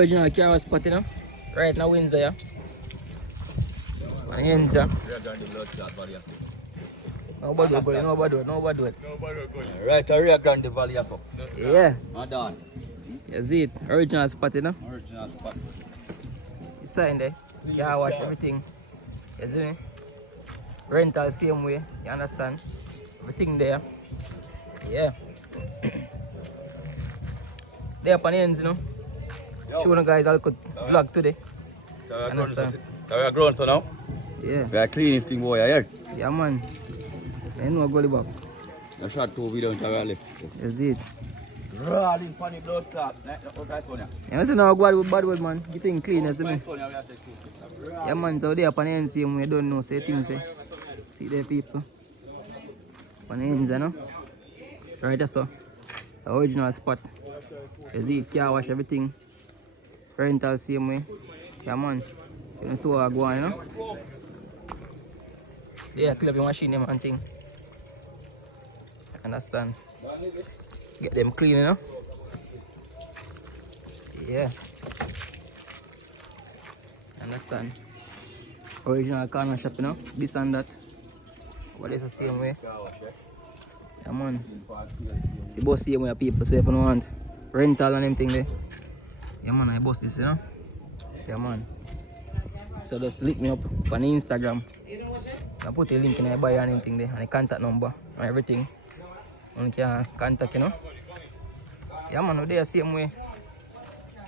Original car spot, you know. Right now, Windsor, yeah. And ends, yeah. Nobody do it. Right, I react on the valley up. Yeah. Madon. You see it. Original spot, you know. Original spot. It's in there. Car wash, everything. You see me? Rental same way. You understand? Everything there. Yeah. There upon the ends, you know. Show the guys how could vlog today. Understand? We are grown so now? Yeah. We are clean this thing, boy, here. Yeah, man. I know go back. I shot 2 videos and I left. You see it. Rolling funny blood clot. You see now go bad word, man. You think clean, you see me? Yeah, man. So there upon the ends, you don't know. Say things, say. See the people. Upon the ends, you know. Right, that's so. The original spot. You see, car wash everything. Rental same way. Yeah, man. You know, so I go on, you know. Yeah, clean up your machine them and thing. Understand? Get them clean, you know. Yeah. Understand? Original corner shop, you know. This and that. But it's the same way. Yeah, man. The boss same way people say if you don't want rental and everything there. Yeah, man, I boss this, you know. Yeah, man. So just link me up on Instagram. I put a link in the bio and anything there, and the contact number and everything. You can contact, you know. Yeah, man, they are the same way.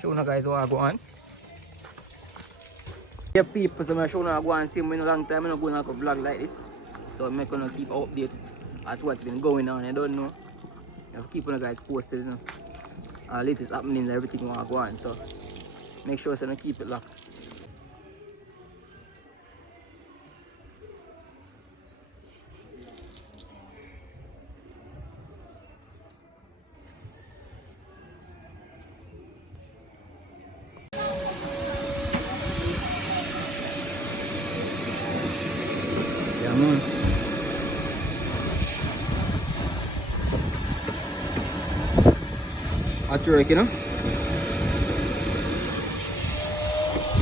Show you guys how I go on. Yeah, people, so I'm showing you how I go on same way in a long time. I'm not going to vlog like this. So I'm going to keep update as what's been going on. I don't know. I'll keep you guys posted, you know. Latest happenings, everything I go on. So make sure so I keep it locked. Yeah, man. At work, you know.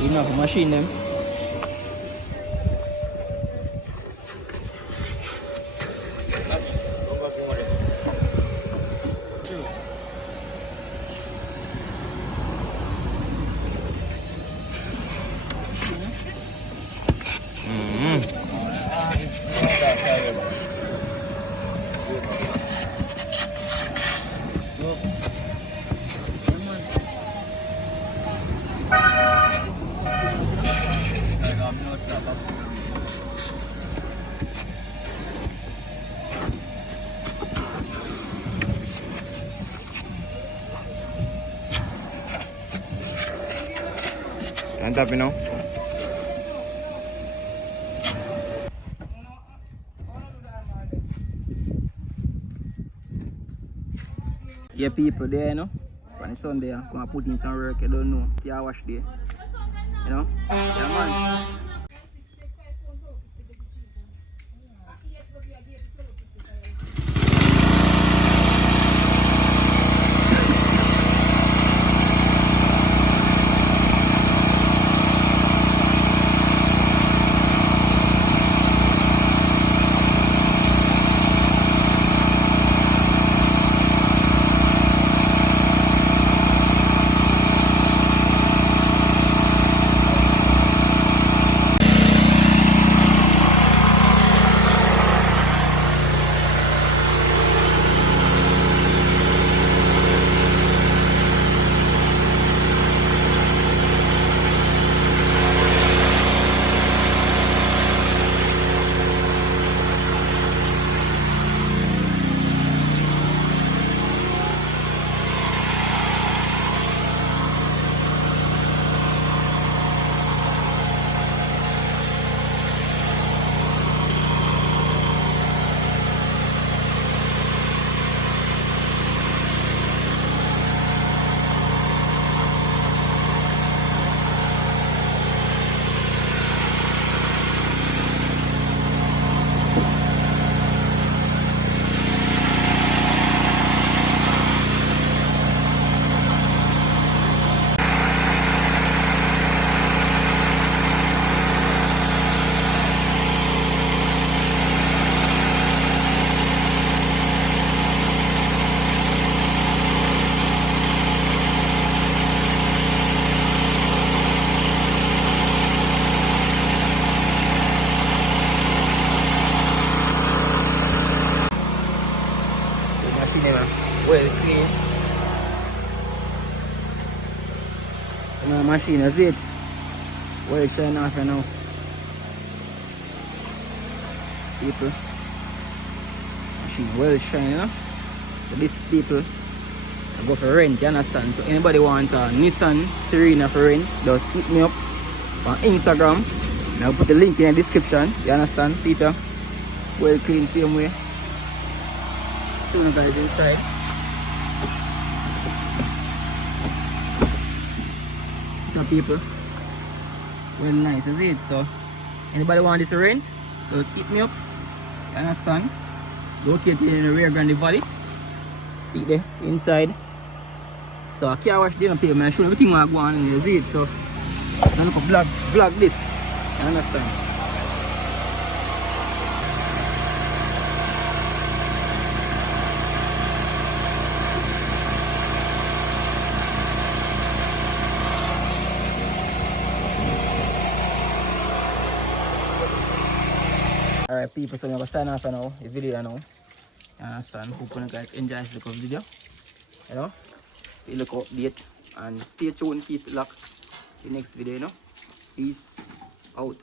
Enough machine them. And up, you know. Yeah, people there, you know. On Sunday, I'm gonna put in some work, I don't know. Car wash day. You know? Yeah, man. machine, you see it? Well shine off right now. People. Machine well shine, you know? So these people I go for rent, you understand? So anybody want a Nissan Serena for rent, just hit me up on Instagram. And I'll put the link in the description. You understand? See it? Well clean, same way. Show you guys inside. The people. Well nice, is it? So anybody want this for rent, just hit me up. You understand? Located in the Rio Grande Valley. See there inside. So I can't wash the paper, I show everything I go on in there, see it? So I look at vlog this. You understand? Alright people, so I'm going to sign off now, the video now. You understand? Hope you guys enjoy this video. You know? We look update and stay tuned, keep it locked. The next video, you know. Peace out.